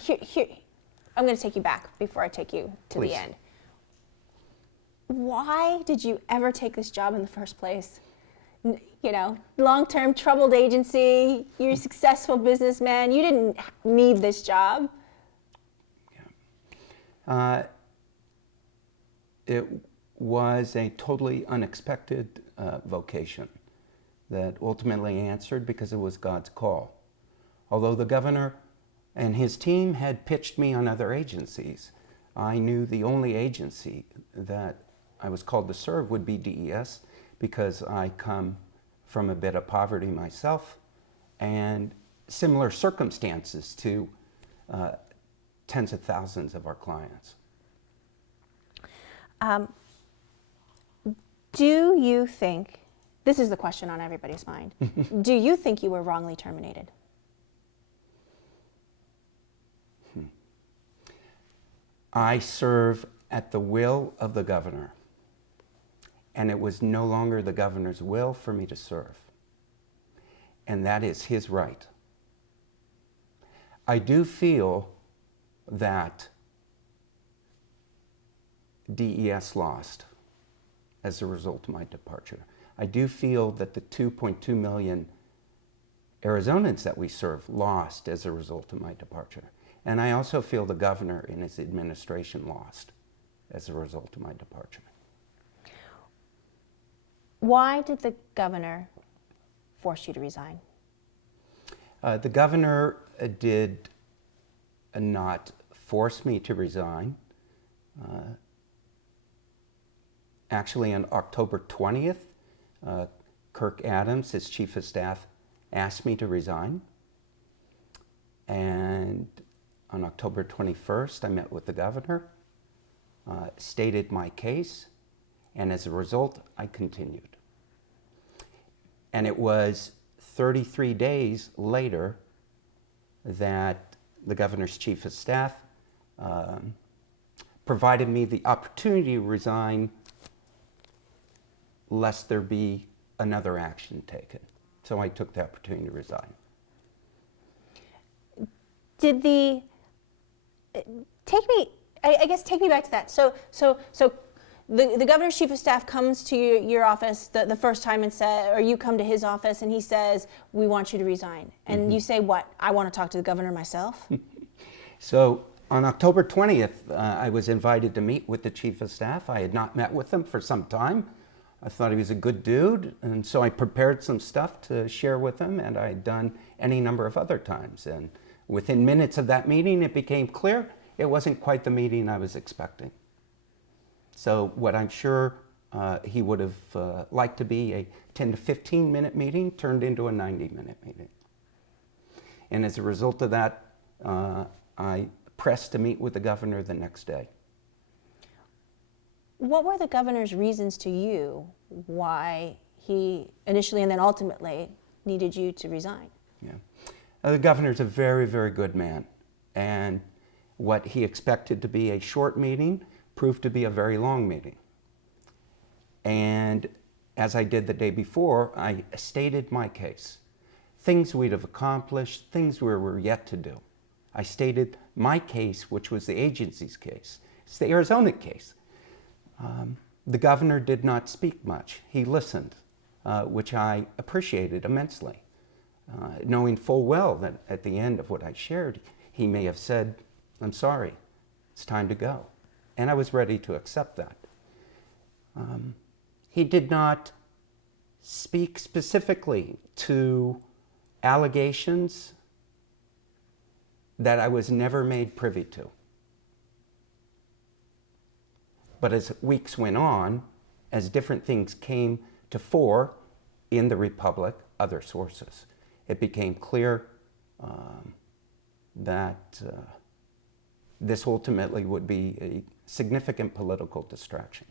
here, I'm going to take you back before I take you to Please. the end. Why did you ever take this job in the first place? Long-term troubled agency, you're a successful businessman, you didn't need this job. It was a totally unexpected vocation that ultimately answered because it was God's call. Although the governor and his team had pitched me on other agencies, I knew the only agency that I was called to serve would be DES because I come from a bit of poverty myself and similar circumstances to tens of thousands of our clients. Do you think, this is the question on everybody's mind, do you think you were wrongly terminated? I serve at the will of the governor, and it was no longer the governor's will for me to serve. And that is his right. I do feel that DES lost as a result of my departure. I do feel that the 2.2 million Arizonans that we serve lost as a result of my departure. And I also feel the governor and his administration lost as a result of my departure. Why did the governor force you to resign? The governor did not force me to resign. Actually, on October 20th, Kirk Adams, his chief of staff, asked me to resign. And on October 21st, I met with the governor, stated my case, and as a result, I continued. And it was 33 days later that the governor's chief of staff provided me the opportunity to resign lest there be another action taken. So I took the opportunity to resign. Did take me back to that. So the governor's chief of staff comes to your office the first time and says, or you come to his office and he says, we want you to resign. And you say, what? I want to talk to the governor myself? So on October 20th, I was invited to meet with the chief of staff. I had not met with him for some time. I thought he was a good dude, and so I prepared some stuff to share with him, and I had done any number of other times. And within minutes of that meeting, it became clear it wasn't quite the meeting I was expecting. So what I'm sure he would have liked to be a 10 to 15 minute meeting turned into a 90-minute meeting. And as a result of that, I pressed to meet with the governor the next day. What were the governor's reasons to you why he initially and then ultimately needed you to resign? Yeah. The governor's a very, very good man. And what he expected to be a short meeting proved to be a very long meeting. And as I did the day before, I stated my case. Things we'd have accomplished, things we were yet to do. I stated my case, which was the agency's case. It's the Arizona case. The governor did not speak much. He listened, which I appreciated immensely, knowing full well that at the end of what I shared, he may have said, I'm sorry, it's time to go. And I was ready to accept that. He did not speak specifically to allegations that I was never made privy to. But as weeks went on, as different things came to fore in the Republic, other sources, it became clear that this ultimately would be a significant political distraction.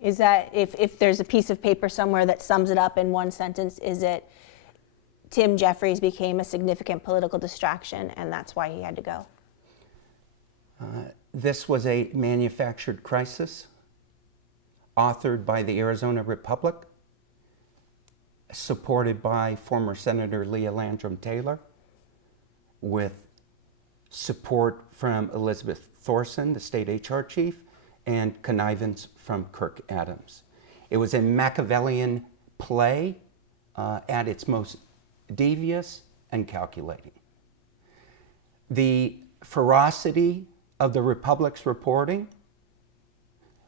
Is that, if there's a piece of paper somewhere that sums it up in one sentence, is it Tim Jeffries became a significant political distraction and that's why he had to go? This was a manufactured crisis authored by the Arizona Republic, supported by former Senator Leah Landrum Taylor, with support from Elizabeth Thorson, the state HR chief, and connivance from Kirk Adams. It was a Machiavellian play at its most devious and calculating. The ferocity of the Republic's reporting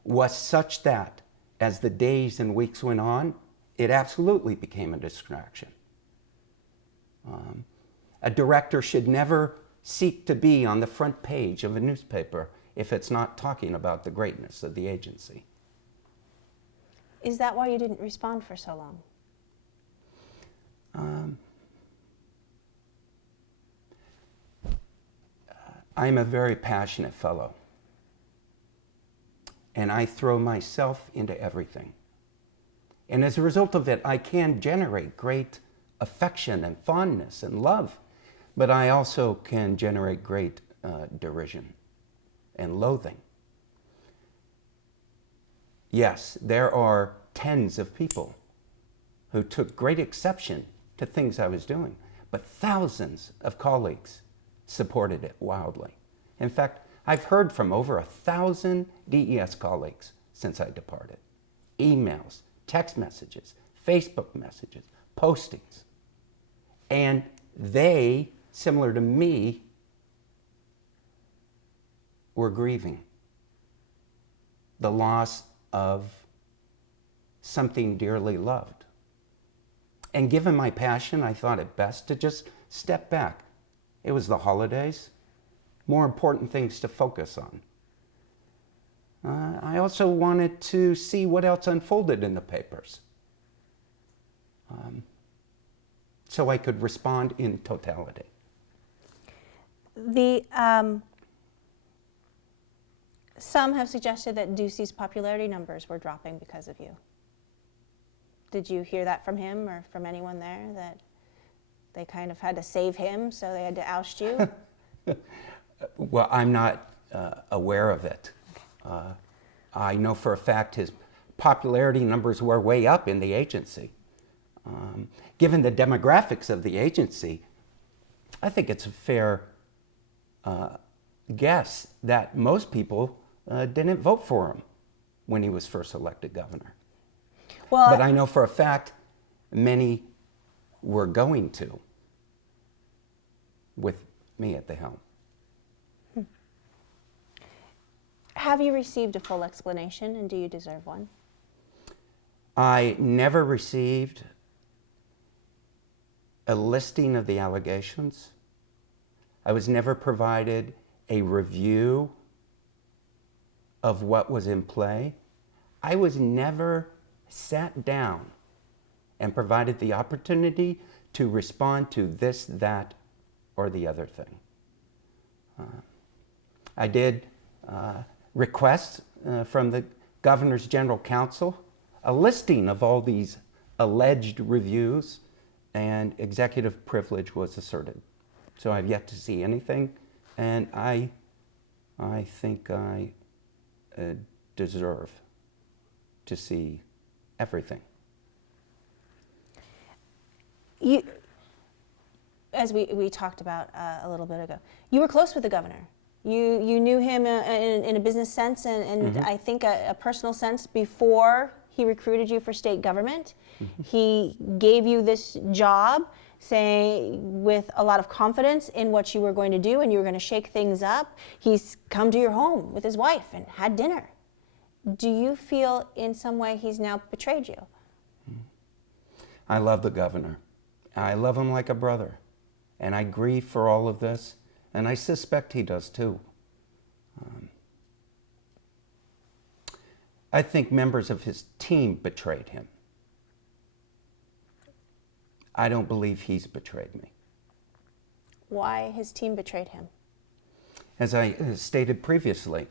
was such that, as the days and weeks went on, it absolutely became a distraction. A director should never seek to be on the front page of a newspaper if it's not talking about the greatness of the agency. Is that why you didn't respond for so long? I'm a very passionate fellow, and I throw myself into everything. And as a result of it, I can generate great affection and fondness and love, but I also can generate great derision and loathing. Yes, there are tens of people who took great exception to things I was doing, but thousands of colleagues supported it wildly. In fact, I've heard from over 1,000 DES colleagues since I departed. Emails, text messages, Facebook messages, postings. And they, similar to me, were grieving the loss of something dearly loved. And given my passion, I thought it best to just step back. It was the holidays, more important things to focus on. I also wanted to see what else unfolded in the papers, so I could respond in totality. Some have suggested that Ducey's popularity numbers were dropping because of you. Did you hear that from him or from anyone there, that they kind of had to save him, so they had to oust you? Well, I'm not aware of it. I know for a fact his popularity numbers were way up in the agency. Given the demographics of the agency, I think it's a fair guess that most people didn't vote for him when he was first elected governor. Well, but I know for a fact many were going to, with me at the helm. Have you received a full explanation, and do you deserve one? I never received a listing of the allegations. I was never provided a review of what was in play. I was never sat down and provided the opportunity to respond to this, that, or the other thing. I did request from the Governor's General Counsel a listing of all these alleged reviews, and executive privilege was asserted. So I've yet to see anything, and I think I deserve to see everything. You, as we talked about a little bit ago, you were close with the governor. You knew him in a business sense and I think a personal sense before he recruited you for state government. He gave you this job, saying with a lot of confidence in what you were going to do and you were going to shake things up. He's come to your home with his wife and had dinner. Do you feel in some way he's now betrayed you? I love the governor. I love him like a brother. And I grieve for all of this. And I suspect he does too. I think members of his team betrayed him. I don't believe he's betrayed me. Why his team betrayed him? As I stated previously,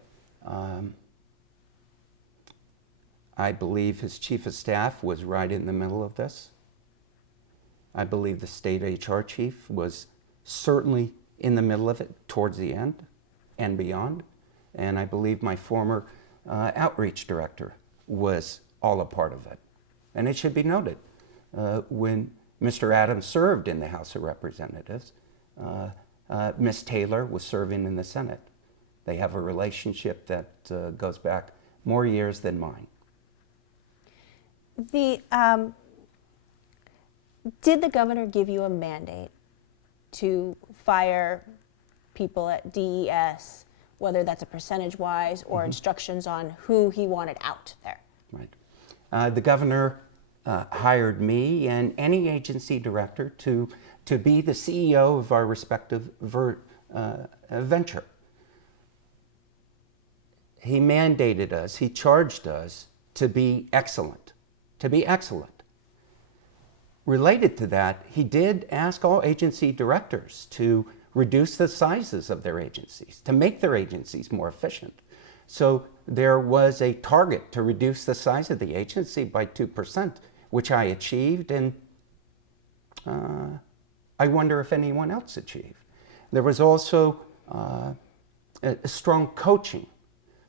I believe his chief of staff was right in the middle of this. I believe the state HR chief was certainly in the middle of it towards the end and beyond. And I believe my former outreach director was all a part of it. And it should be noted, when Mr. Adams served in the House of Representatives, Miss Taylor was serving in the Senate. They have a relationship that goes back more years than mine. Did the governor give you a mandate to fire people at DES, whether that's a percentage-wise or instructions on who he wanted out there? Right. The governor hired me and any agency director to be the CEO of our respective venture. He mandated us, he charged us to be excellent, to be excellent. Related to that, he did ask all agency directors to reduce the sizes of their agencies, to make their agencies more efficient. So there was a target to reduce the size of the agency by 2%, which I achieved, and I wonder if anyone else achieved. There was also a strong coaching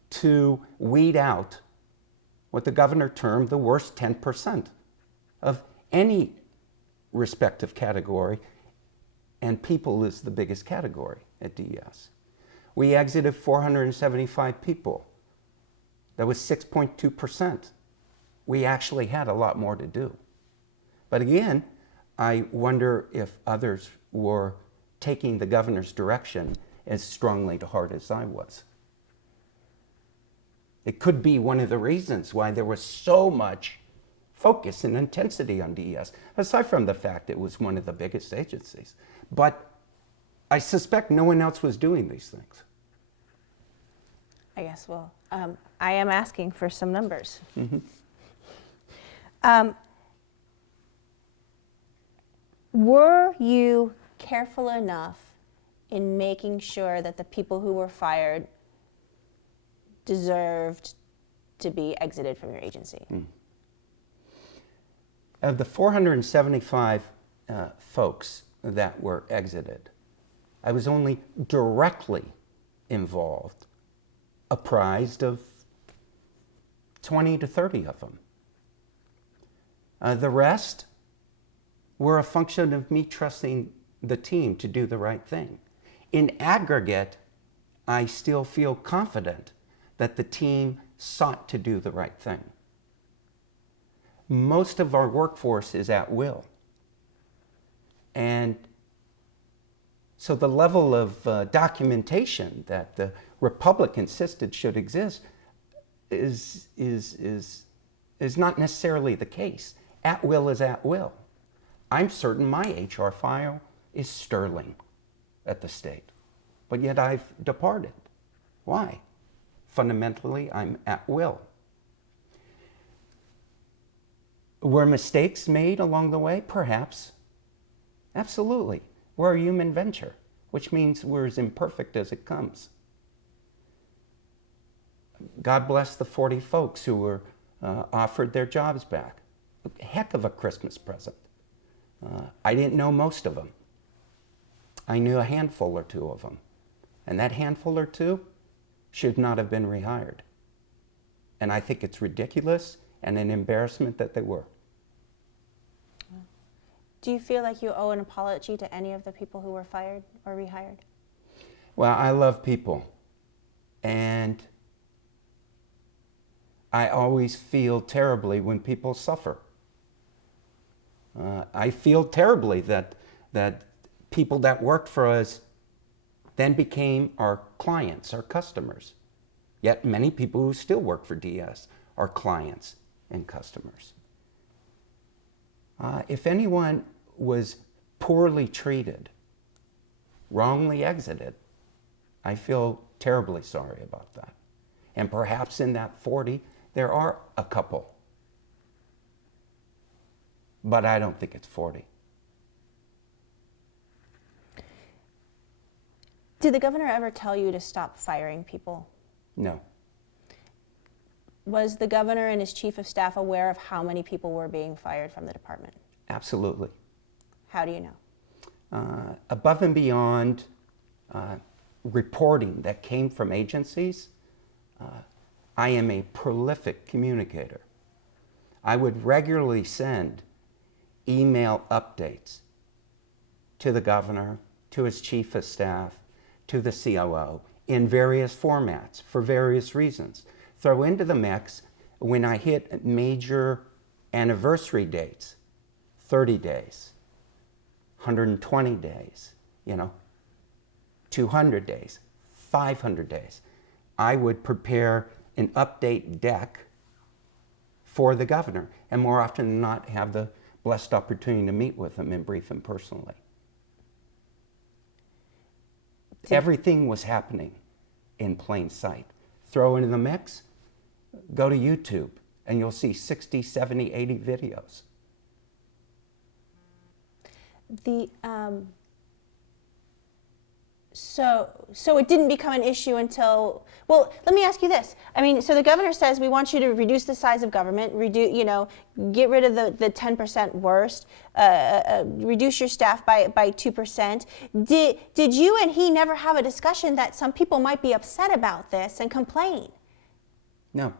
to weed out what the governor termed the worst 10% of any respective category, and people is the biggest category at DES. We exited 475 people. That was 6.2%. We actually had a lot more to do. But again, I wonder if others were taking the governor's direction as strongly to heart as I was. It could be one of the reasons why there was so much focus and intensity on DES, aside from the fact it was one of the biggest agencies. But I suspect no one else was doing these things. I guess, well, I am asking for some numbers. Were you careful enough in making sure that the people who were fired deserved to be exited from your agency? Of the 475 folks that were exited, I was only directly involved, apprised of 20 to 30 of them. The rest were a function of me trusting the team to do the right thing. In aggregate, I still feel confident that the team sought to do the right thing. Most of our workforce is at will. And so the level of documentation that the Republic insisted should exist is not necessarily the case. At will is at will. I'm certain my HR file is sterling at the state, but yet I've departed. Why? Fundamentally, I'm at will. Were mistakes made along the way? Perhaps. Absolutely. We're a human venture, which means we're as imperfect as it comes. God bless the 40 folks who were offered their jobs back. A heck of a Christmas present. I didn't know most of them. I knew a handful or two of them. And that handful or two should not have been rehired. And I think it's ridiculous and an embarrassment that they were. Do you feel like you owe an apology to any of the people who were fired or rehired? Well, I love people. And I always feel terribly when people suffer. I feel terribly that people that worked for us then became our clients, our customers. Yet many people who still work for DS are clients and customers. If anyone was poorly treated, wrongly exited, I feel terribly sorry about that. And perhaps in that 40, there are a couple. But I don't think it's 40. Did the governor ever tell you to stop firing people? No. Was the governor and his chief of staff aware of how many people were being fired from the department? Absolutely. How do you know? Above and beyond reporting that came from agencies, I am a prolific communicator. I would regularly send email updates to the governor, to his chief of staff, to the COO in various formats for various reasons. Throw into the mix when I hit major anniversary dates, 30 days, 120 days, 200 days, 500 days. I would prepare an update deck for the governor, and more often than not have the blessed opportunity to meet with him and brief him personally. Everything was happening in plain sight. Throw into the mix, go to YouTube, and you'll see 60, 70, 80 videos. So it didn't become an issue until, well, let me ask you this. I mean, so the governor says we want you to reduce the size of government, get rid of the 10% worst, reduce your staff by 2%. Did you and he never have a discussion that some people might be upset about this and complain? No.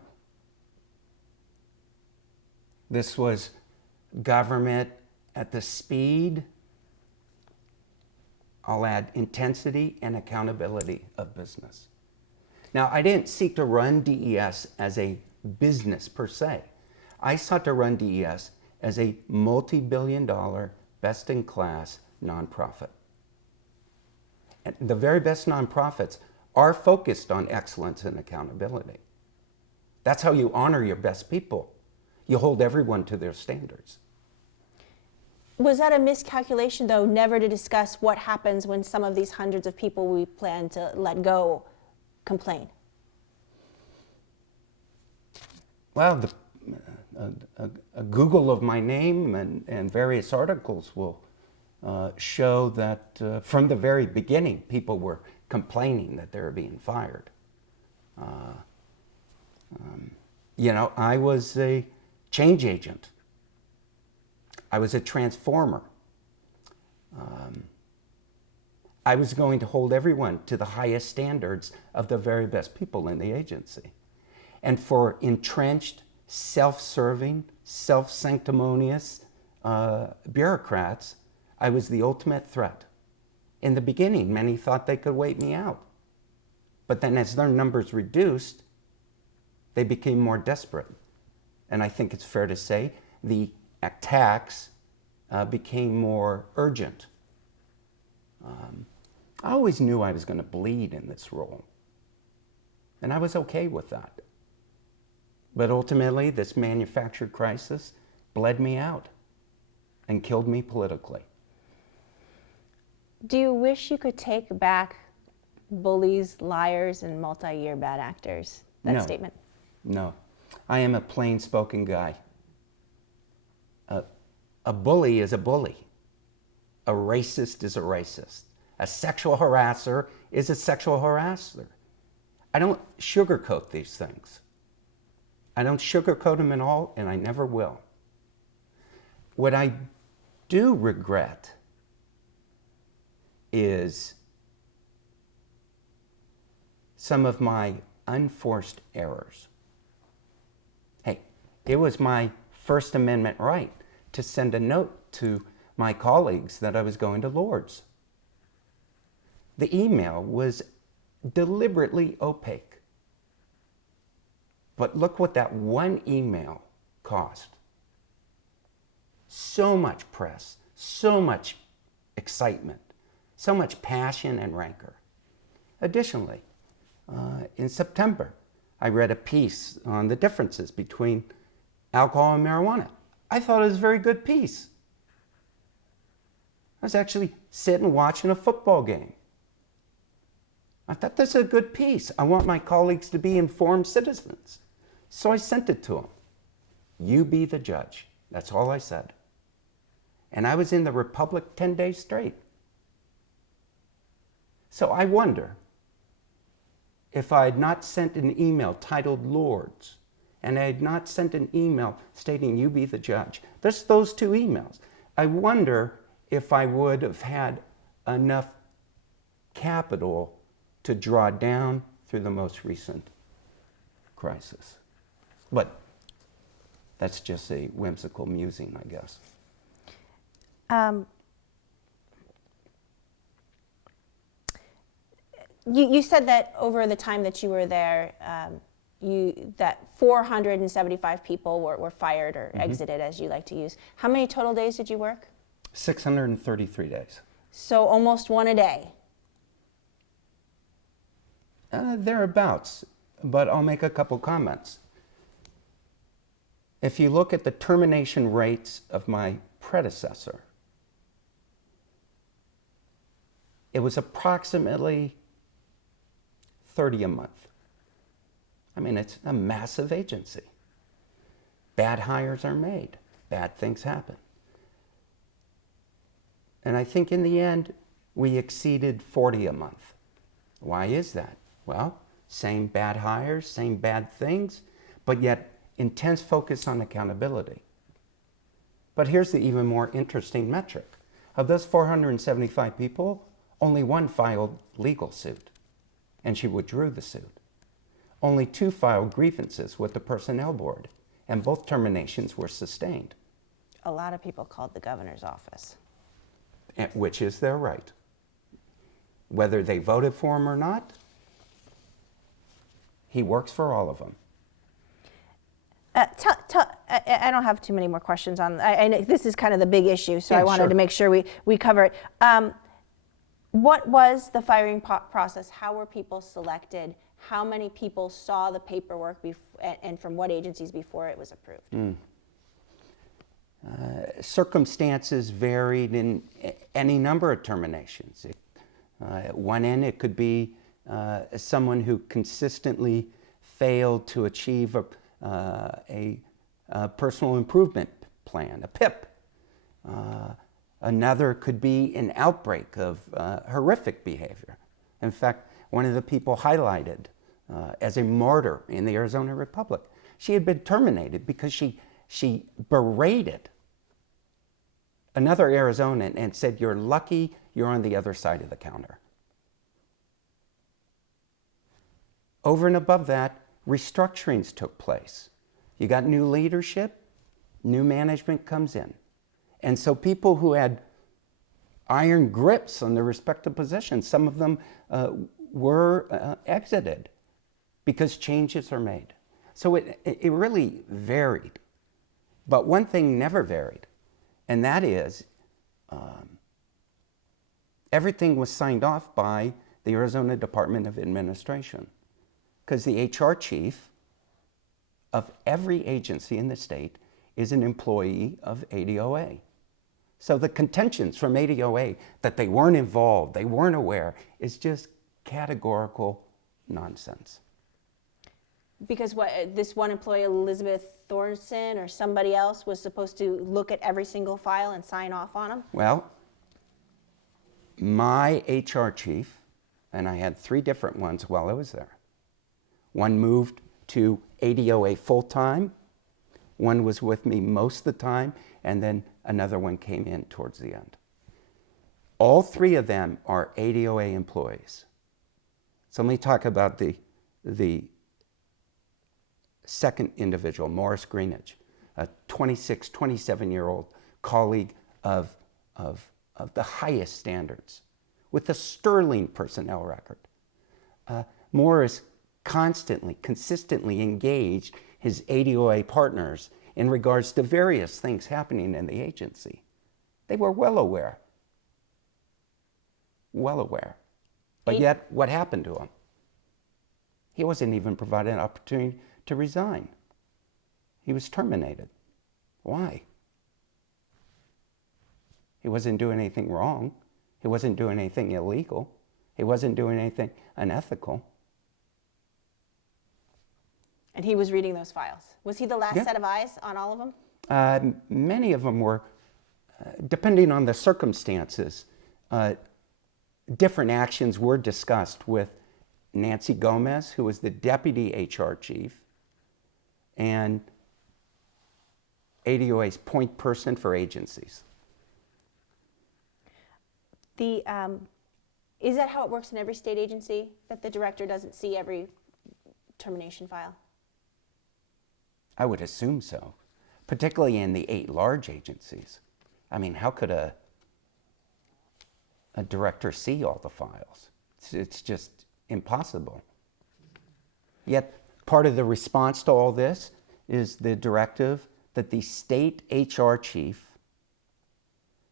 This was government at the speed, I'll add intensity and accountability of business. Now, I didn't seek to run DES as a business per se. I sought to run DES as a multi-billion-dollar, best-in-class nonprofit. And the very best nonprofits are focused on excellence and accountability. That's how you honor your best people. You hold everyone to their standards. Was that a miscalculation, though, never to discuss what happens when some of these hundreds of people we plan to let go complain? Well, a Google of my name and various articles will show that from the very beginning, people were complaining that they were being fired. I was a change agent. I was a transformer. I was going to hold everyone to the highest standards of the very best people in the agency. And for entrenched, self-serving, self-sanctimonious bureaucrats, I was the ultimate threat. In the beginning, many thought they could wait me out. But then as their numbers reduced, they became more desperate. And I think it's fair to say the attacks became more urgent. I always knew I was going to bleed in this role. And I was okay with that. But ultimately, this manufactured crisis bled me out and killed me politically. Do you wish you could take back bullies, liars, and multi-year bad actors? That statement? No. I am a plain-spoken guy. A bully is a bully. A racist is a racist. A sexual harasser is a sexual harasser. I don't sugarcoat these things. I don't sugarcoat them at all, and I never will. What I do regret is some of my unforced errors. Hey, it was my First Amendment right to send a note to my colleagues that I was going to Lord's. The email was deliberately opaque. But look what that one email cost. So much press, so much excitement, so much passion and rancor. Additionally, in September, I read a piece on the differences between alcohol and marijuana. I thought it was a very good piece. I was actually sitting watching a football game. I thought this is a good piece. I want my colleagues to be informed citizens. So I sent it to them. You be the judge. That's all I said. And I was in the Republic 10 days straight. So I wonder if I had not sent an email titled Lords, and I had not sent an email stating you be the judge, just those two emails, I wonder if I would have had enough capital to draw down through the most recent crisis. But that's just a whimsical musing, I guess. You said that over the time that you were there, that 475 people were fired or exited, as you like to use. How many total days did you work? 633 days. So almost one a day. Thereabouts, but I'll make a couple comments. If you look at the termination rates of my predecessor, it was approximately 30 a month. I mean, it's a massive agency. Bad hires are made. Bad things happen. And I think in the end, we exceeded 40 a month. Why is that? Well, same bad hires, same bad things, but yet intense focus on accountability. But here's the even more interesting metric. Of those 475 people, only one filed legal suit, and she withdrew the suit. Only 2 filed grievances with the personnel board, and both terminations were sustained. A lot of people called the governor's office. Which is their right. Whether they voted for him or not, he works for all of them. I don't have too many more questions on. I know this is kind of the big issue, so Yeah, I wanted sure. to make sure we cover it. What was the firing process? How were people selected? How many people saw the paperwork and from what agencies before it was approved? Circumstances varied in any number of terminations. At one end, it could be someone who consistently failed to achieve a personal improvement plan, a PIP. Another could be an outbreak of horrific behavior. In fact, one of the people highlighted as a martyr in the Arizona Republic, she had been terminated because she berated another Arizonan and said, "You're lucky you're on the other side of the counter." Over and above that, restructurings took place. You got new leadership, new management comes in. And so people who had iron grips on their respective positions, some of them were exited because changes are made. So it really varied. But one thing never varied, and that is everything was signed off by the Arizona Department of Administration, because the HR chief of every agency in the state is an employee of ADOA. So the contentions from ADOA that they weren't involved, they weren't aware, is just categorical nonsense. Because this one employee, Elizabeth Thornton or somebody else, was supposed to look at every single file and sign off on them? Well, my HR chief, and I had 3 different ones while I was there. One moved to ADOA full-time, one was with me most of the time, and then another one came in towards the end. All 3 of them are ADOA employees. So let me talk about the second individual, Morris Greenidge, a 26, 27-year-old colleague of the highest standards with a sterling personnel record. Morris constantly, consistently engaged his ADOA partners in regards to various things happening in the agency. They were well aware. Well aware. But yet, what happened to him? He wasn't even provided an opportunity to resign. He was terminated. Why? He wasn't doing anything wrong. He wasn't doing anything illegal. He wasn't doing anything unethical. And he was reading those files. Was he the last set of eyes on all of them? Many of them were, depending on the circumstances, different actions were discussed with Nancy Gomez, who was the deputy HR chief, and ADOA's point person for agencies. Is that how it works in every state agency, that the director doesn't see every termination file? I would assume so, particularly in the 8 large agencies. I mean, how could a director see all the files? It's just impossible. Yet part of the response to all this is the directive that the state HR chief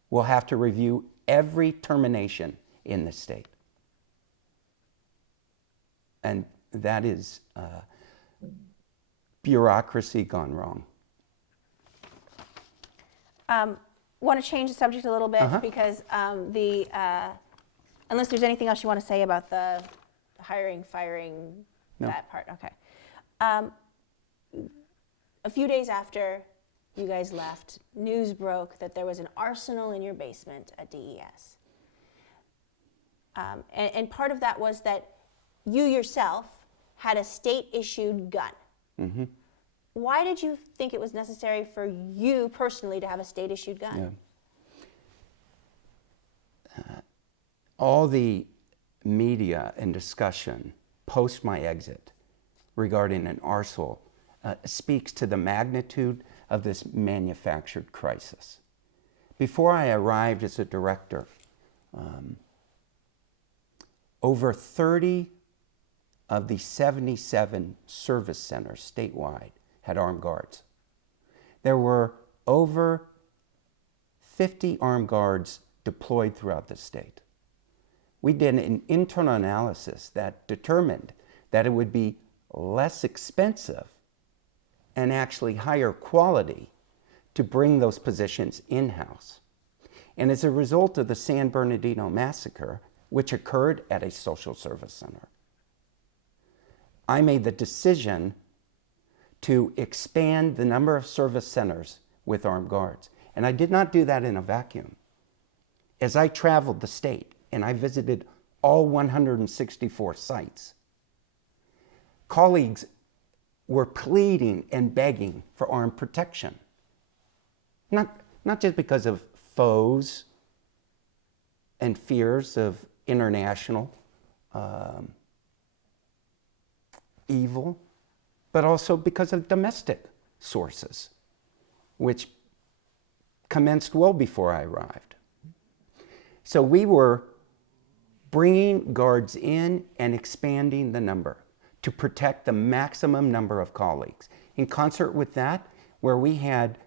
will have to review every termination in the state. And that is bureaucracy gone wrong. Want to change the subject a little bit because unless there's anything else you want to say about the hiring, firing, No. that part. Okay. A few days after you guys left, news broke that there was an arsenal in your basement at DES. And part of that was that you yourself had a state-issued gun. Mm-hmm. Why did you think it was necessary for you personally to have a state-issued gun? Yeah. All the media and discussion post my exit regarding an arsenal speaks to the magnitude of this manufactured crisis. Before I arrived as a director, over 30 of the 77 service centers statewide had armed guards. There were over 50 armed guards deployed throughout the state. We did an internal analysis that determined that it would be less expensive and actually higher quality to bring those positions in-house. And as a result of the San Bernardino massacre, which occurred at a social service center, I made the decision to expand the number of service centers with armed guards. And I did not do that in a vacuum. As I traveled the state and I visited all 164 sites, colleagues were pleading and begging for armed protection. Not just because of foes and fears of international evil, but also because of domestic sources, which commenced well before I arrived. So we were bringing guards in and expanding the number to protect the maximum number of colleagues. In concert with that, where we had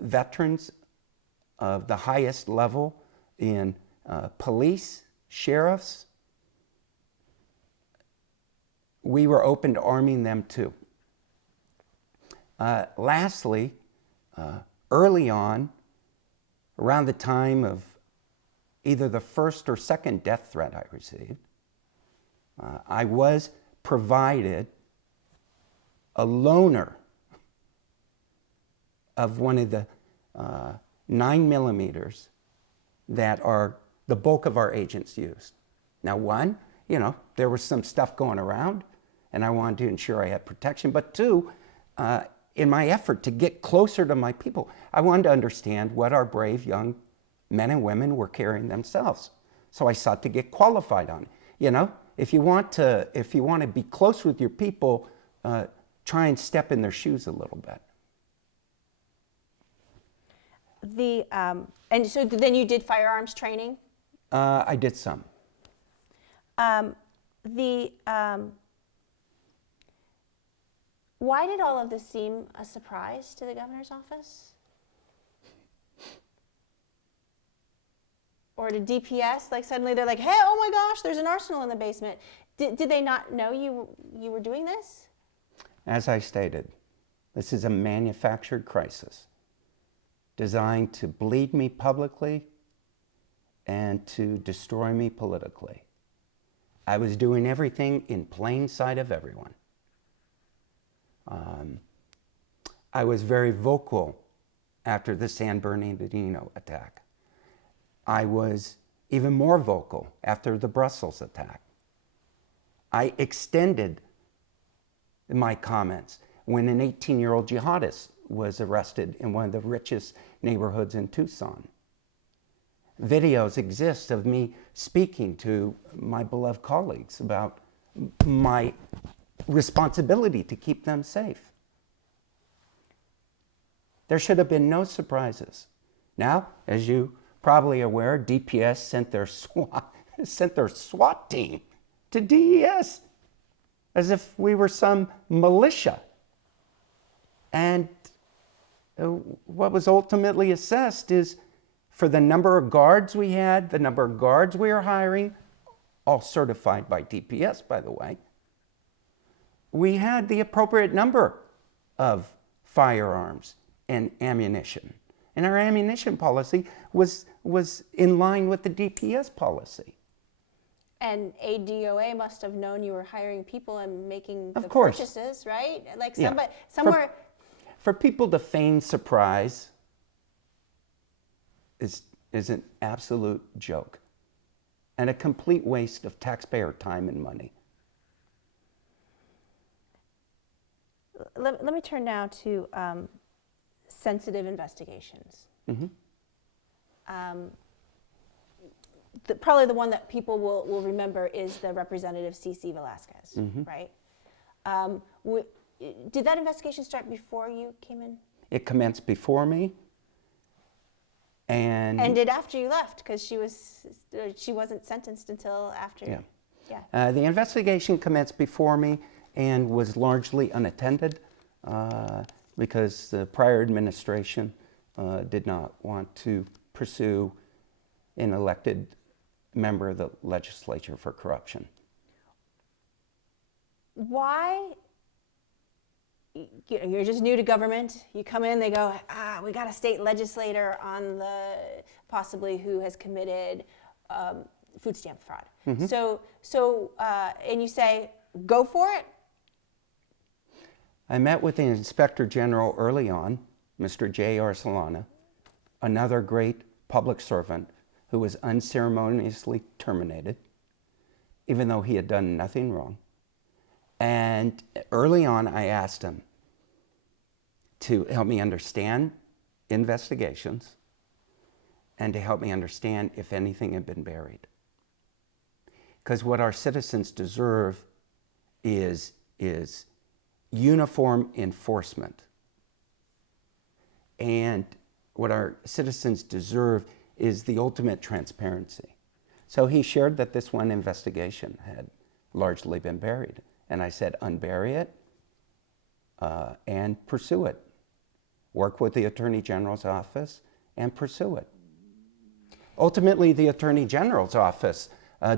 veterans of the highest level in police, sheriffs, we were open to arming them too. Lastly, early on, around the time of either the first or second death threat I received, I was provided a loaner of one of the 9mm that are the bulk of our agents used. Now, one, there was some stuff going around and I wanted to ensure I had protection. But two, in my effort to get closer to my people, I wanted to understand what our brave young men and women were carrying themselves. So I sought to get qualified on it. If you want to be close with your people, try and step in their shoes a little bit. And so then you did firearms training? I did some. Why did all of this seem a surprise to the governor's office? Or to DPS? Like suddenly they're like, hey, oh my gosh, there's an arsenal in the basement. Did they not know you were doing this? As I stated, this is a manufactured crisis designed to bleed me publicly and to destroy me politically. I was doing everything in plain sight of everyone. I was very vocal after the San Bernardino attack. I was even more vocal after the Brussels attack. I extended my comments when an 18-year-old jihadist was arrested in one of the richest neighborhoods in Tucson. Videos exist of me speaking to my beloved colleagues about my responsibility to keep them safe. There should have been no surprises. Now, as you probably aware, DPS sent their SWAT team to DES as if we were some militia. And what was ultimately assessed is for the number of guards we had, the number of guards we were hiring, all certified by DPS, by the way, we had the appropriate number of firearms and ammunition. And our ammunition policy was in line with the DPS policy. And ADOA must have known you were hiring people and making Of the course. purchases, right? Like Yeah. somebody, somewhere. For people to feign surprise is an absolute joke and a complete waste of taxpayer time and money. Let me turn now to sensitive investigations. Probably the one that people will remember is the Representative C.C. Velasquez, right? Did that investigation start before you came in? It commenced before me, and Ended after you left, because she wasn't sentenced until after. Yeah. Yeah. The investigation commenced before me and was largely unattended because the prior administration did not want to pursue an elected member of the legislature for corruption. Why? You're just new to government. You come in, they go, we got a state legislator on the possibly who has committed food stamp fraud. And you say, go for it. I met with the Inspector General early on, Mr. J. Arcelana, another great public servant who was unceremoniously terminated, even though he had done nothing wrong. And early on, I asked him to help me understand investigations and to help me understand if anything had been buried. Because what our citizens deserve is uniform enforcement. And what our citizens deserve is the ultimate transparency. So he shared that this one investigation had largely been buried. And I said, unbury it and pursue it. Work with the Attorney General's office and pursue it. Ultimately, the Attorney General's office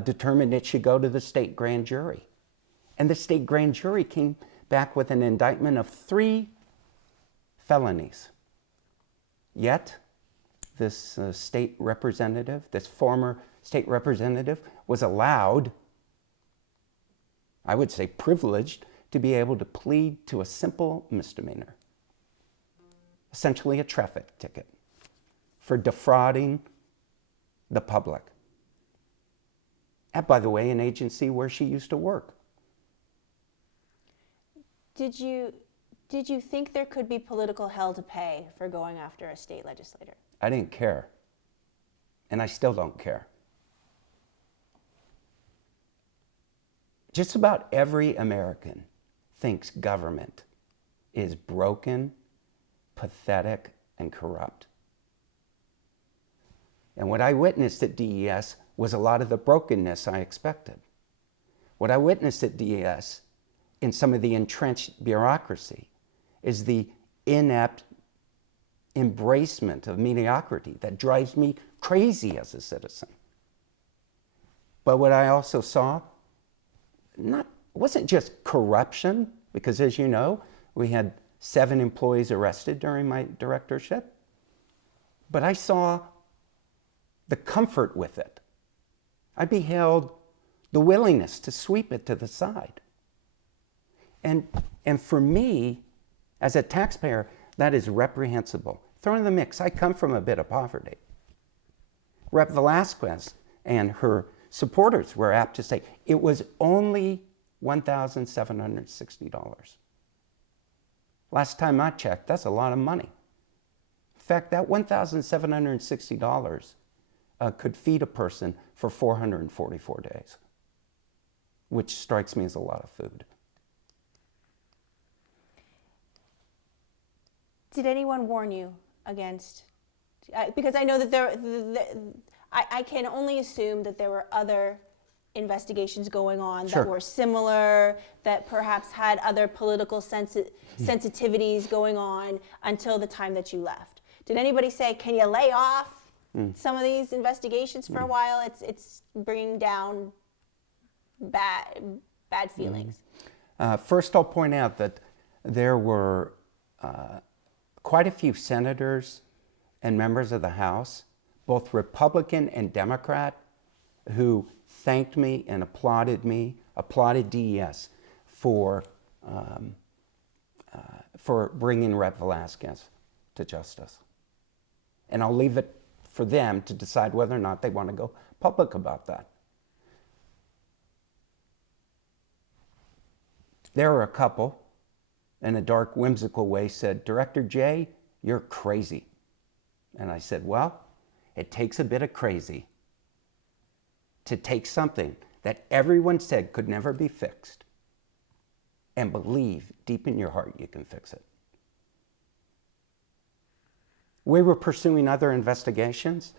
determined it should go to the state grand jury. And the state grand jury came back with an indictment of 3 felonies. Yet, this state representative, this former state representative, was allowed, I would say privileged, to be able to plead to a simple misdemeanor, essentially a traffic ticket, for defrauding the public. And by the way, an agency where she used to work. Did you think there could be political hell to pay for going after a state legislator? I didn't care. And I still don't care. Just about every American thinks government is broken, pathetic, and corrupt. And what I witnessed at DES was a lot of the brokenness I expected. What I witnessed at DES in some of the entrenched bureaucracy is the inept embracement of mediocrity that drives me crazy as a citizen. But what I also saw wasn't just corruption, because as you know, we had 7 employees arrested during my directorship, but I saw the comfort with it. I beheld the willingness to sweep it to the side. And for me, as a taxpayer, that is reprehensible. Throw in the mix, I come from a bit of poverty. Rep. Velasquez and her supporters were apt to say, it was only $1,760. Last time I checked, that's a lot of money. In fact, that $1,760 could feed a person for 444 days, which strikes me as a lot of food. Did anyone warn you against? Because I know that I can only assume that there were other investigations going on Sure. that were similar, that perhaps had other political sensitivities going on until the time that you left? Did anybody say, can you lay off some of these investigations for a while? It's bringing down bad feelings. First, I'll point out that there were quite a few senators and members of the House, both Republican and Democrat, who thanked me and applauded DES for bringing Rep. Velasquez to justice. And I'll leave it for them to decide whether or not they want to go public about that. There were a couple, in a dark, whimsical way, said, Director J, you're crazy. And I said, well, it takes a bit of crazy to take something that everyone said could never be fixed and believe deep in your heart you can fix it. We were pursuing other investigations,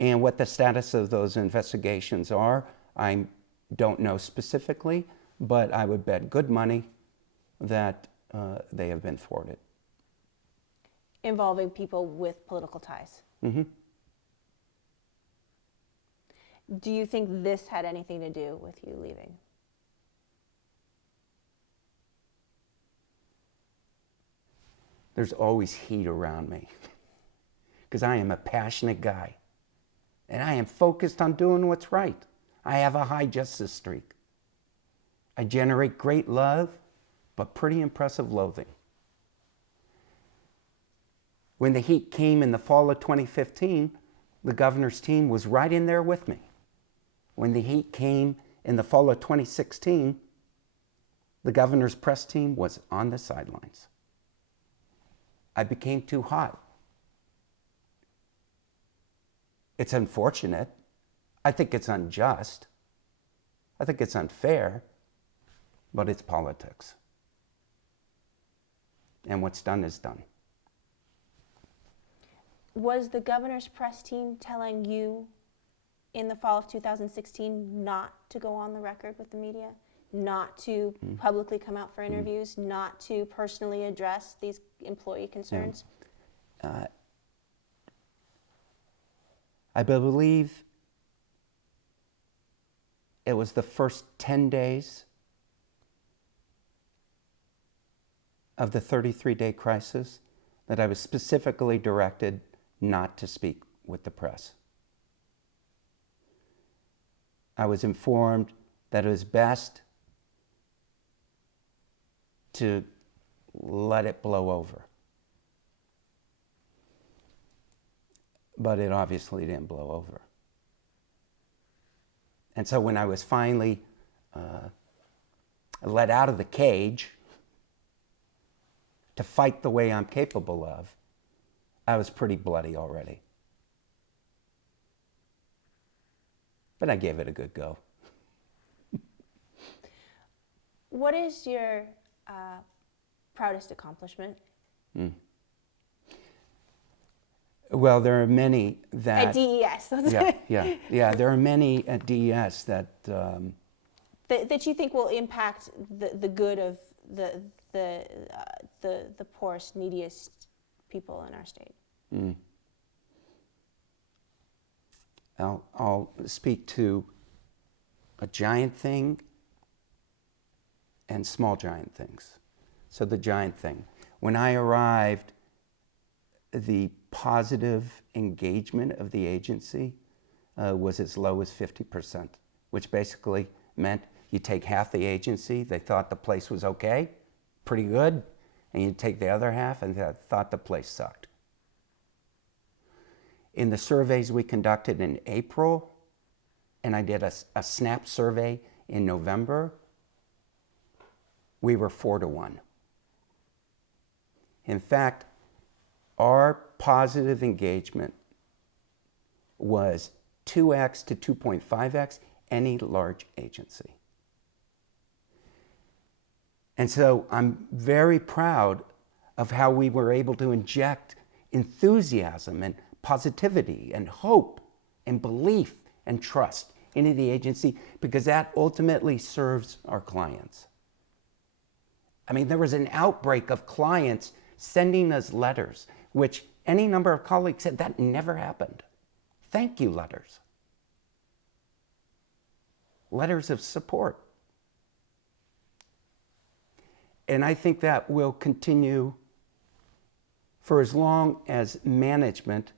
and what the status of those investigations are, I don't know specifically, but I would bet good money that they have been thwarted. Involving people with political ties. Mm-hmm. Do you think this had anything to do with you leaving? There's always heat around me because I am a passionate guy and I am focused on doing what's right. I have a high justice streak. I generate great love, but pretty impressive loathing. When the heat came in the fall of 2015, the governor's team was right in there with me. When the heat came in the fall of 2016, the governor's press team was on the sidelines. I became too hot. It's unfortunate. I think it's unjust. I think it's unfair, but it's politics. And what's done is done. Was the governor's press team telling you in the fall of 2016 not to go on the record with the media, not to publicly come out for interviews, not to personally address these employee concerns? I believe it was the first 10 days of the 33-day crisis that I was specifically directed not to speak with the press. I was informed that it was best to let it blow over. But it obviously didn't blow over. And so when I was finally let out of the cage to fight the way I'm capable of, I was pretty bloody already. But I gave it a good go. What is your proudest accomplishment? Well, there are many that... At DES. Yeah. There are many at DES that... that you think will impact the good of the poorest, neediest people in our state. I'll speak to a giant thing and small giant things. So the giant thing. When I arrived, the positive engagement of the agency was as low as 50%, which basically meant you take half the agency, they thought the place was okay, pretty good, and you take the other half and they thought the place sucked. In the surveys we conducted in April, and I did a SNAP survey in November, we were 4-1. In fact, our positive engagement was 2x to 2.5x any large agency. And so I'm very proud of how we were able to inject enthusiasm and positivity and hope and belief and trust into the agency because that ultimately serves our clients. I mean, there was an outbreak of clients sending us letters, which any number of colleagues said that never happened. Thank you letters. Letters of support. And I think that will continue for as long as management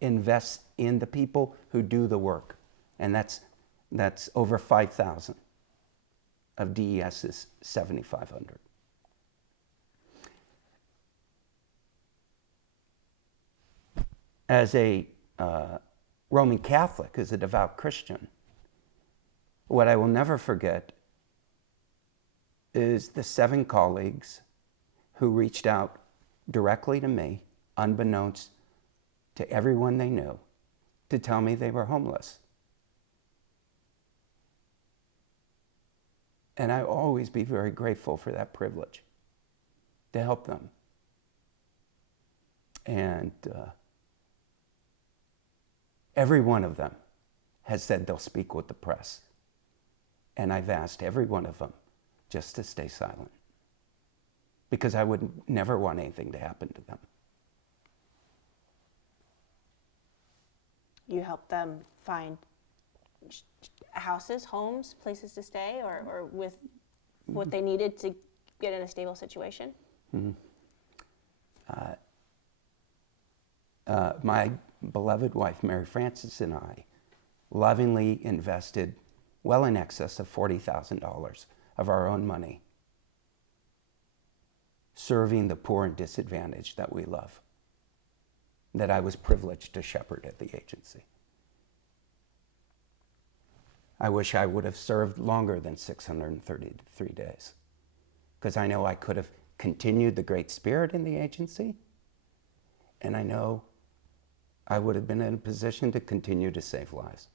invests in the people who do the work. And that's over 5,000 of DES's 7,500. As a Roman Catholic, as a devout Christian, what I will never forget is the 7 colleagues who reached out directly to me, unbeknownst to everyone they knew, to tell me they were homeless. And I always be very grateful for that privilege to help them. And every one of them has said they'll speak with the press. And I've asked every one of them just to stay silent, because I would never want anything to happen to them. You help them find houses, homes, places to stay, or with what they needed to get in a stable situation? Mm-hmm. My beloved wife, Mary Frances, and I lovingly invested well in excess of $40,000 of our own money serving the poor and disadvantaged that we love, that I was privileged to shepherd at the agency. I wish I would have served longer than 633 days, because I know I could have continued the great spirit in the agency, and I know I would have been in a position to continue to save lives.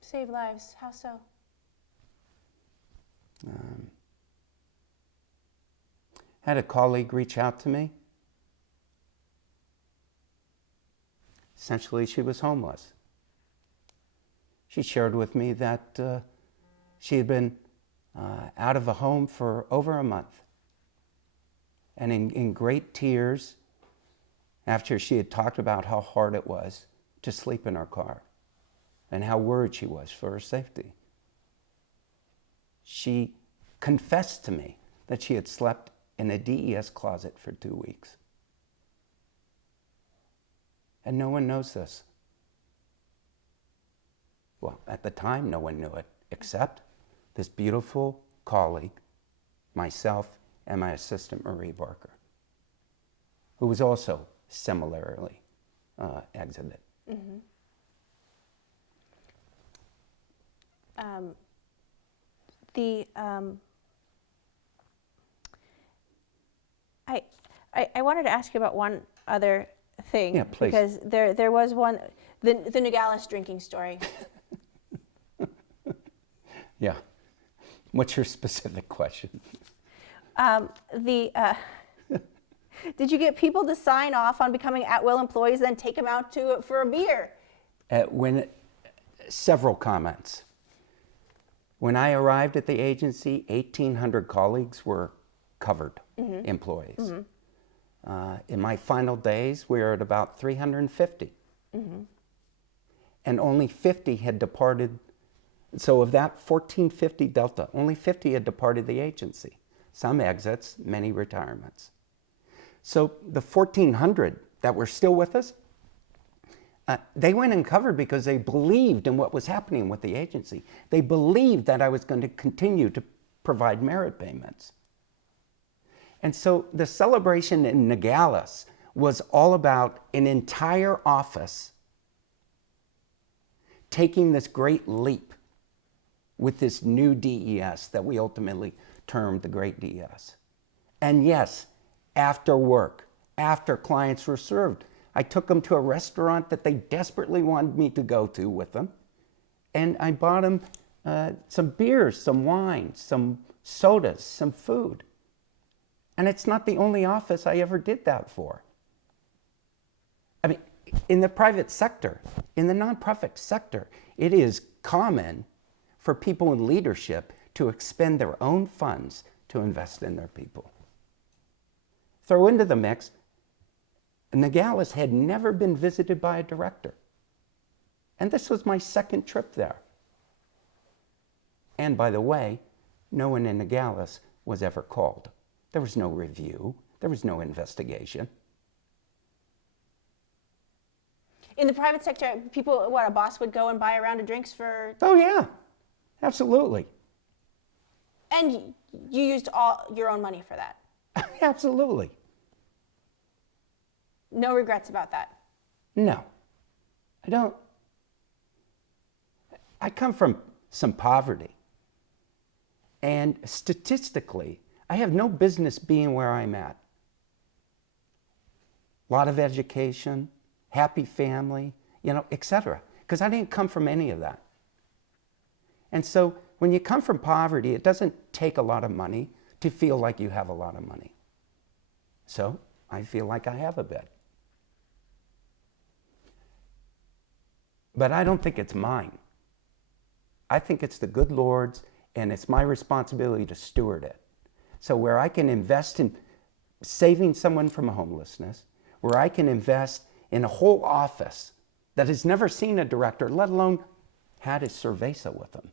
Save lives, how so? Had a colleague reach out to me. Essentially, she was homeless. She shared with me that she had been out of a home for over a month. And in great tears, after she had talked about how hard it was to sleep in her car and how worried she was for her safety, she confessed to me that she had slept in a DES closet for 2 weeks. And no one knows this. Well, at the time, no one knew it, except this beautiful colleague, myself, and my assistant, Marie Barker, who was also similarly exited. Mm-hmm. I wanted to ask you about one other thing. Yeah, please. Because there was one, the Nogales drinking story. Yeah. What's your specific question? Did you get people to sign off on becoming at-will employees, then take them out for a beer? Several comments. When I arrived at the agency, 1,800 colleagues were covered employees. Mm-hmm. In my final days, we were at about 350. Mm-hmm. And only 50 had departed. So of that 1,450 delta, only 50 had departed the agency. Some exits, many retirements. So the 1,400 that were still with us, they went uncovered because they believed in what was happening with the agency. They believed that I was going to continue to provide merit payments. And so the celebration in Nogales was all about an entire office taking this great leap with this new DES that we ultimately termed the Great DES. And yes, after work, after clients were served, I took them to a restaurant that they desperately wanted me to go to with them. And I bought them some beers, some wine, some sodas, some food. And it's not the only office I ever did that for. I mean, in the private sector, in the nonprofit sector, it is common for people in leadership to expend their own funds to invest in their people. Throw into the mix, Nogales had never been visited by a director. And this was my second trip there. And by the way, no one in Nogales was ever called. There was no review. There was no investigation. In the private sector, people, a boss would go and buy a round of drinks for... Oh, yeah, absolutely. And you used all your own money for that? Absolutely. No regrets about that? No, I don't. I come from some poverty. And statistically, I have no business being where I'm at. A lot of education, happy family, etc. Because I didn't come from any of that. And so when you come from poverty, it doesn't take a lot of money to feel like you have a lot of money. So I feel like I have a bit. But I don't think it's mine. I think it's the good Lord's, and it's my responsibility to steward it. So where I can invest in saving someone from homelessness, where I can invest in a whole office that has never seen a director, let alone had a cerveza with them,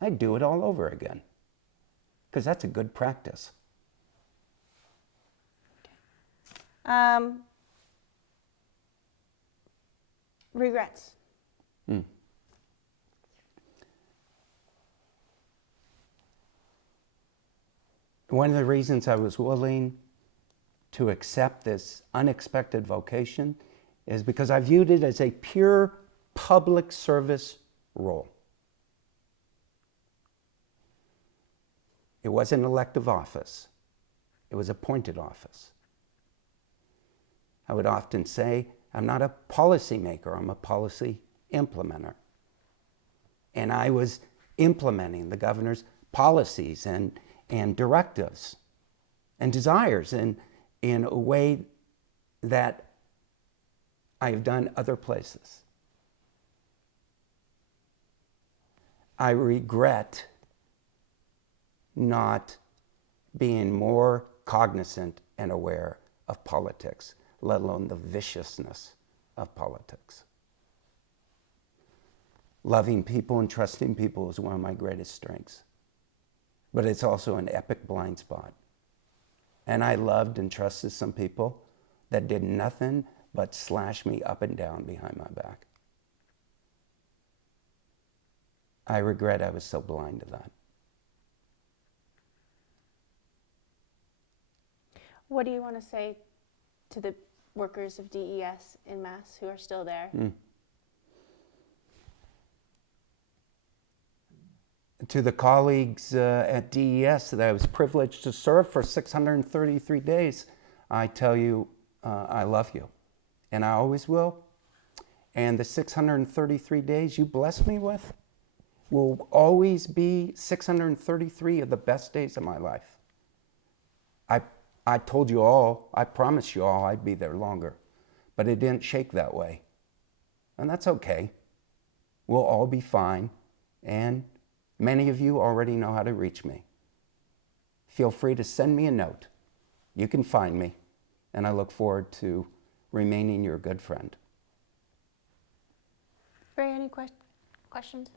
I'd do it all over again, because that's a good practice. Regrets. One of the reasons I was willing to accept this unexpected vocation is because I viewed it as a pure public service role. It wasn't an elective office. It was appointed office. I would often say, I'm not a policymaker, I'm a policy implementer. And I was implementing the governor's policies and directives and desires in a way that I've done other places. I regret not being more cognizant and aware of politics, let alone the viciousness of politics. Loving people and trusting people is one of my greatest strengths. But it's also an epic blind spot. And I loved and trusted some people that did nothing but slash me up and down behind my back. I regret I was so blind to that. What do you want to say to the workers of DES in Mass who are still there? To the colleagues at DES that I was privileged to serve for 633 days, I tell you, I love you. And I always will. And the 633 days you bless me with will always be 633 of the best days of my life. I told you all, I promised you all I'd be there longer, but it didn't shake that way. And that's okay. We'll all be fine. And many of you already know how to reach me. Feel free to send me a note. You can find me, and I look forward to remaining your good friend. Ray, any questions?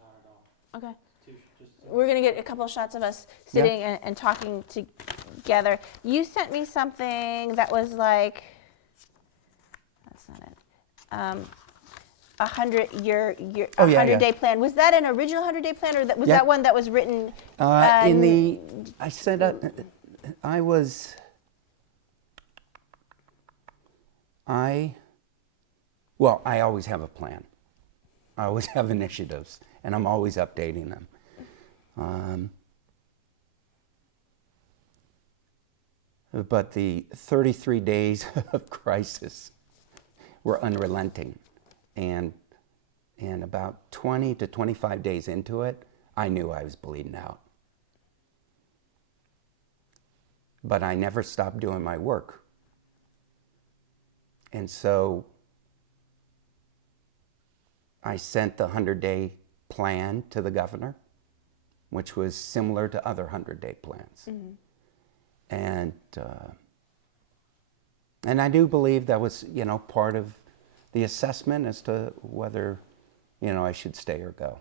Okay. We're going to get a couple of shots of us sitting and talking together. You sent me something that was like, that's not it. 100-day plan. Was that an original 100-day plan, or was that one that was written? I always have a plan. I always have initiatives, and I'm always updating them. But the 33 days of crisis were unrelenting. And about 20 to 25 days into it, I knew I was bleeding out. But I never stopped doing my work. And so I sent the 100-day plan to the governor, which was similar to other 100-day plans. And I do believe that was, part of the assessment as to whether, I should stay or go.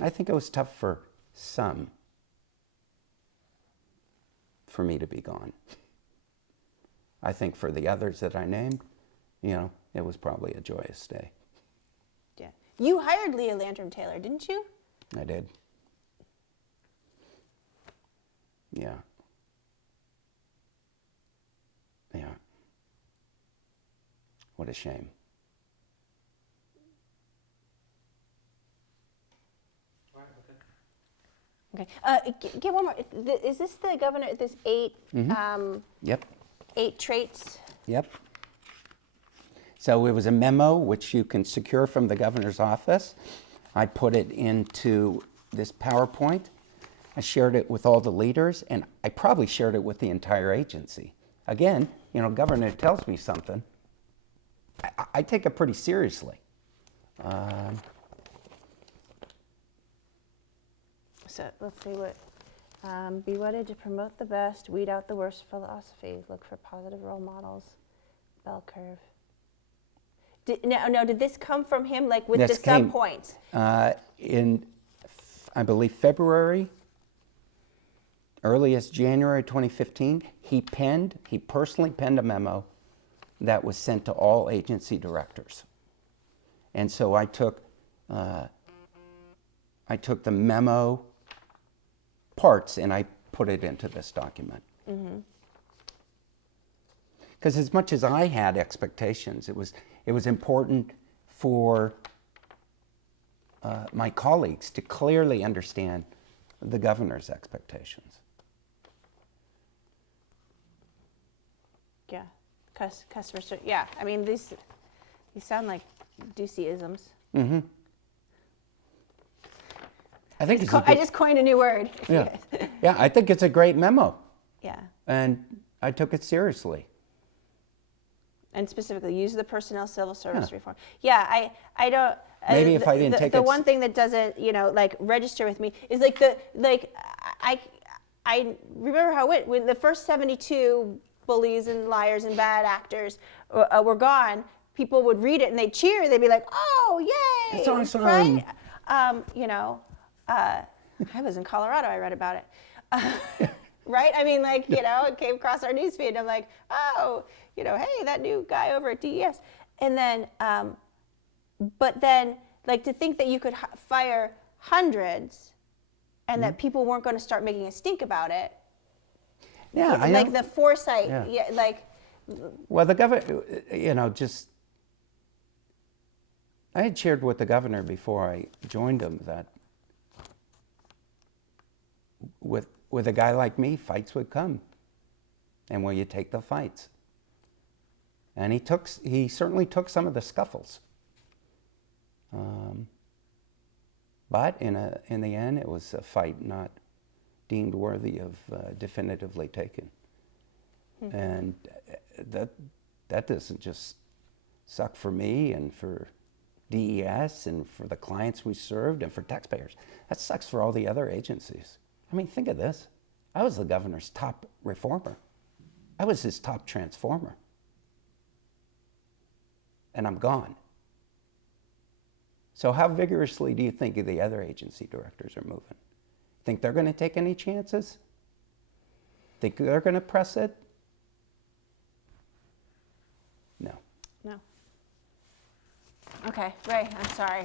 I think it was tough for some for me to be gone. I think for the others that I named, it was probably a joyous day. Yeah. You hired Leah Lantern Taylor, didn't you? I did. Yeah. Yeah. What a shame. Okay. Get one more. Is this the governor? This 8? Yep. 8 traits. Yep. So it was a memo which you can secure from the governor's office. I put it into this PowerPoint. I shared it with all the leaders, and I probably shared it with the entire agency. Again, governor tells me something. I take it pretty seriously. So let's see what. Be wedded to promote the best, weed out the worst philosophy, look for positive role models, bell curve. Did this come from him, like with the sub-points? In, I believe, February, earliest January 2015, he personally penned a memo that was sent to all agency directors. And so I took the memo parts and I put it into this document. Because as much as I had expectations, it was important for my colleagues to clearly understand the governor's expectations. Yeah, customer service. Yeah, I mean these sound like Ducey-isms. I think I just coined a new word. Yeah. Yeah, I think it's a great memo. Yeah. And I took it seriously. And specifically, use the personnel civil service reform. Yeah, I don't. Maybe if I didn't take the it. one thing that doesn't, register with me is I remember how it when the first 72 bullies and liars and bad actors were gone. People would read it and they'd cheer. They'd be like, "Oh, yay!" It's awesome. Right? I was in Colorado. I read about it. Right? I mean, it came across our newsfeed. And I'm like, oh, hey, that new guy over at DES. And then, but then, to think that you could fire hundreds and that people weren't going to start making a stink about it. Yeah, I know. The foresight. Yeah. Well, the governor, I had shared with the governor before I joined him that with a guy like me, fights would come. And will you take the fights? And he certainly took some of the scuffles. But in the end, it was a fight not deemed worthy of definitively taken. And that doesn't just suck for me and for DES and for the clients we served and for taxpayers. That sucks for all the other agencies. I mean, think of this. I was the governor's top reformer. I was his top transformer. And I'm gone. So how vigorously do you think the other agency directors are moving? Think they're going to take any chances? Think they're going to press it? No. No. Okay, Ray, I'm sorry.